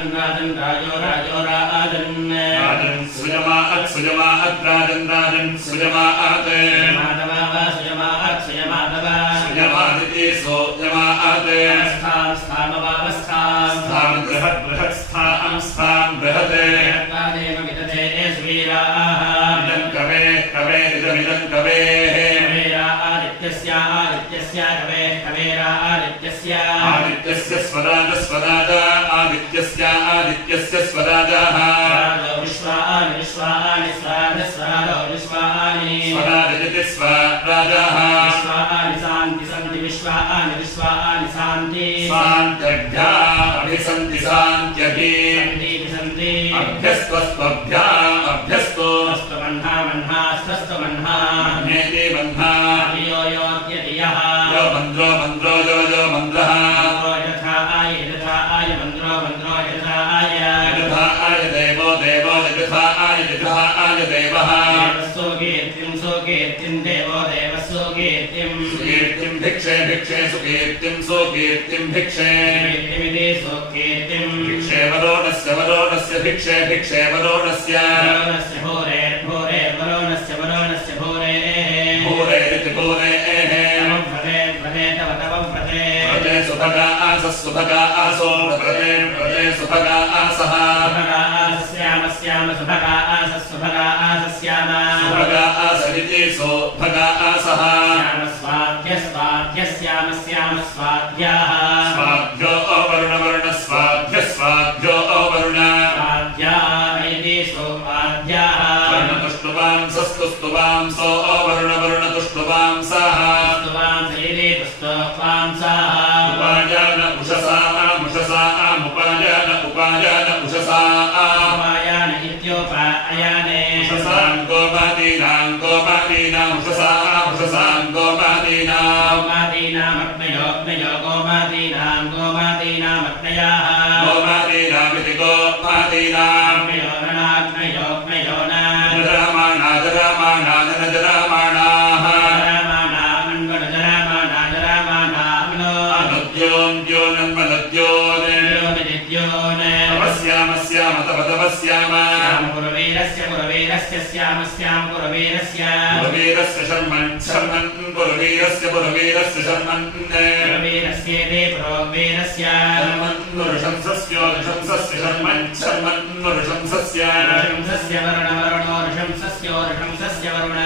राजन् राजो राजो राजन् सुजमाअत् सुजमाअत् राजन् राजन् सुजमाअत् माधवा सुजमाअत् सुजमाधवा सुजमादिति सोजमाअत् स्थाम बृहत् बृहत् स्थां बृहत् देव विदधे सुवीराः इदं कवे कवे इदमिदं कवेः आदित्यस्य कवे कवेरा आदित्यस्य स्वराज स्वराज आदित्यस्य स्वराजः विश्वानि स्वराजति स्वराजः विश्वानि शान्ति सन्ति विश्वानि शान्ति शान्त्यभ्या अभिसन्ति शान्त्यभि सन्ति अभ्यस्त्वस्त्वभ्याम् अभ्यस्तो मह्ना नेति मह्ना यो योऽद्यतियः यो मन्द्रो मन्द्रो यो यो मन्द्रः यथा आय मन्द्रो यथा आय यथा आय देवो देवो यथा आय देवः सुकीर्तिं देवो देवस्सु सुकीर्तिं भिक्षे भिक्षे सुकीर्तिं सुकीर्तिं भिक्षे भिक्षे वरोणस्य भिक्षे भिक्षे वरोणस्य वरोणस्य भूरेरिति भूरेः व्रते सुभगा आसः सुभगा आसो व्रते सुभगा आसः सुभगा आसरिति सो भगा आसः स्वाद्याः स्वाध्यो अवरुण स्वाध्यो अवरुण वर्णतुष्टुवांसस्तुस्तुवांसो अवरुण तुष्टुवांसः उपायान उषसा उषसा उषसां गोपादीनां उषसा उषसां गोपादीनां गोपादीनामिति गोपादीनां जरामाणाः पुरवीरस्य शर्मन् पुरवीरस्य शर्मन् ऋषंसस्य शर्मन् ऋषंसस्य वरुण